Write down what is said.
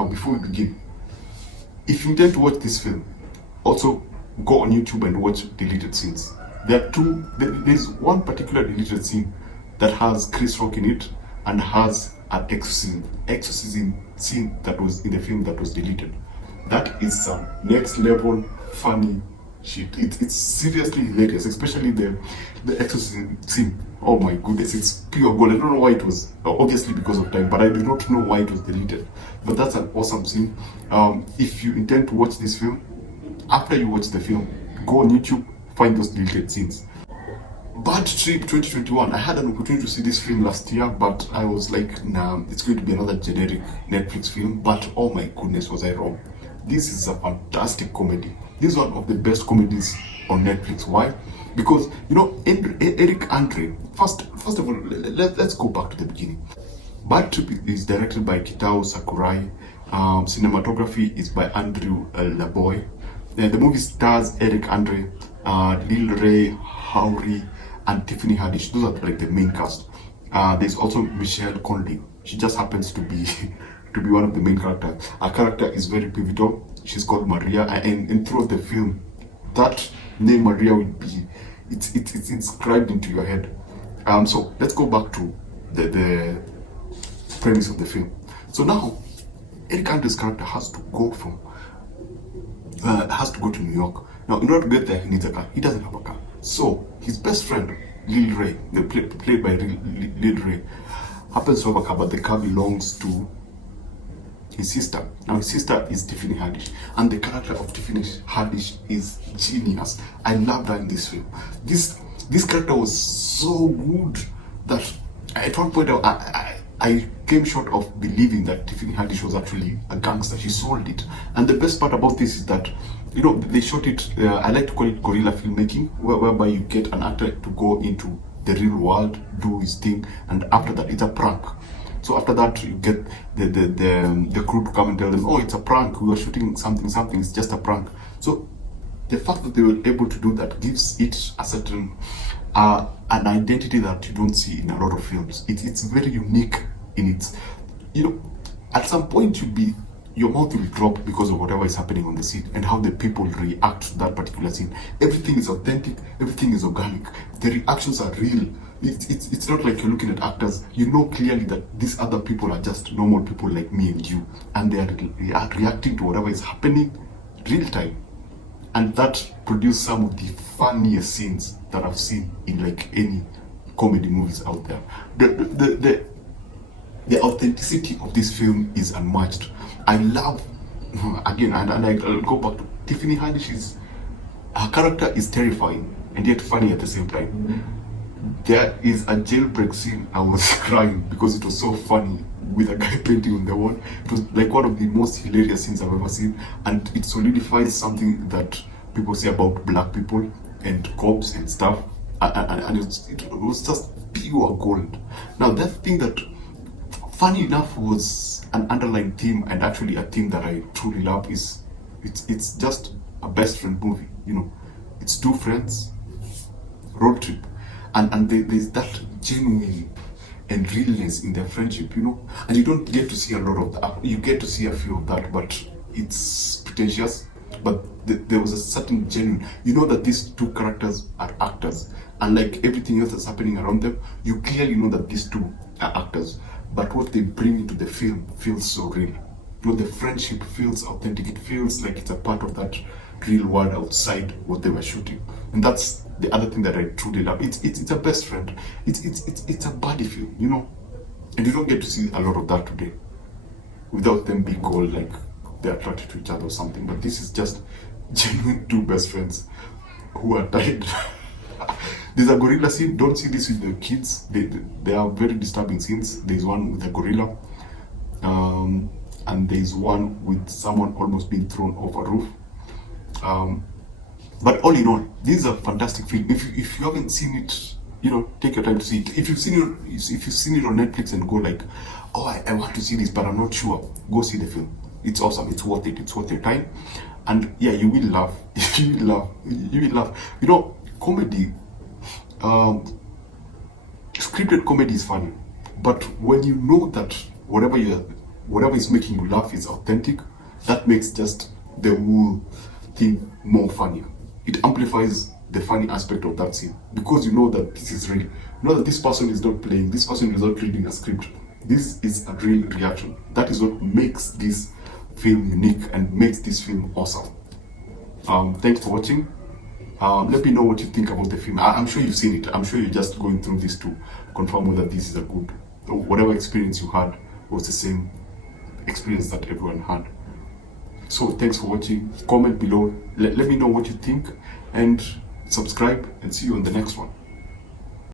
Now, before we begin, if you intend to watch this film, also go on YouTube and watch deleted scenes. There's one particular deleted scene that has Chris Rock in it and has an exorcism scene that was in the film that was deleted. That is some next level funny shit. It's seriously hilarious, especially the exorcism scene. Oh my goodness, it's pure gold. I don't know why it was, obviously because of time, but I do not know why it was deleted. But that's an awesome scene. If you intend to watch this film, after you watch the film, go on YouTube, find those deleted scenes. Bad Trip 2021. I had an opportunity to see this film last year, but I was like, nah, it's going to be another generic Netflix film. But oh my goodness, was I wrong. This is a fantastic comedy. This is one of the best comedies on Netflix. Why? Because, you know, Eric Andre, first of all, let's go back to the beginning. Bad Trip is directed by Kitao Sakurai. Cinematography is by Andrew Laboy. The movie stars Eric Andre, Lil Ray Howery, and Tiffany Haddish. Those are like the main cast. There's also Michelle Conley. She just happens to be one of the main characters. Her character is very pivotal. She's called Maria, and throughout the film, that name Maria will be it's inscribed into your head. So let's go back to the premise of the film. So now, Eric Andre's character has to go to New York. Now, in order to get there, he needs a car. He doesn't have a car. So his best friend, Lil Ray, played by Lil Ray, happens to have a car, but the car belongs to his sister. Now, his sister is Tiffany Haddish, and the character of Tiffany Haddish is genius. I love her in this film. This character was so good that at one point I came short of believing that Tiffany Haddish was actually a gangster. She sold it. And the best part about this is that, you know, they shot it, I like to call it guerrilla filmmaking, whereby you get an actor to go into the real world, do his thing, and after that, it's a prank. So after that, you get the crew to come and tell them, oh, it's a prank, we were shooting something, it's just a prank. So the fact that they were able to do that gives it a certain an identity that you don't see in a lot of films. It's very unique in its, you know, at some point your mouth will drop because of whatever is happening on the scene and how the people react to that particular scene. Everything is authentic, everything is organic, the reactions are real. It's not like you're looking at actors. You know clearly that these other people are just normal people like me and you, and they are reacting to whatever is happening real time. And that produced some of the funniest scenes that I've seen in like any comedy movies out there. The authenticity of this film is unmatched. I love, again, and I'll go back to Tiffany Haddish. Her character is terrifying and yet funny at the same time. There is a jailbreak scene. I was crying because it was so funny with a guy painting on the wall. It was like one of the most hilarious scenes I've ever seen, and it solidifies something that people say about black people and cops and stuff, and it was just pure gold. Now, that thing that, funny enough, was an underlying theme, and actually a theme that I truly love, is it's just a best friend movie. You know, it's two friends, road trip, and there's that genuine and realness in their friendship, you know, and you don't get to see a lot of that. You get to see a few of that, but it's pretentious. But there was a certain genuine, you know, that these two characters are actors, and like everything else that's happening around them, you clearly know that these two are actors, but what they bring into the film feels so real. You know, the friendship feels authentic. It feels like it's a part of that real world outside what they were shooting. And that's the other thing that I truly love. It's a best friend. It's a buddy film, you know, and you don't get to see a lot of that today without them being called like they're attracted to each other or something. But this is just genuine two best friends who are tied. There's a gorilla scene. Don't see this with the kids. They are very disturbing scenes. There's one with a gorilla, and there's one with someone almost being thrown off a roof. But all in all, this is a fantastic film. If you haven't seen it, you know, take your time to see it. If you've seen it on Netflix and go like, oh, I want to see this, but I'm not sure, go see the film. It's awesome. It's worth it. It's worth your time. And yeah, you will laugh. You will laugh. You know, comedy, scripted comedy is funny, but when you know that whatever whatever is making you laugh is authentic. That makes just the whole thing more funnier. It amplifies the funny aspect of that scene because you know that this is real. You know that this person is not playing, this person is not reading a script. This is a real reaction. That is what makes this film unique and makes this film awesome. Thanks for watching. Let me know what you think about the film. I'm sure you've seen it. I'm sure you're just going through this to confirm whether this is a good, whatever experience you had was the same experience that everyone had. So thanks for watching. Comment below. Let me know what you think and subscribe, and see you on the next one.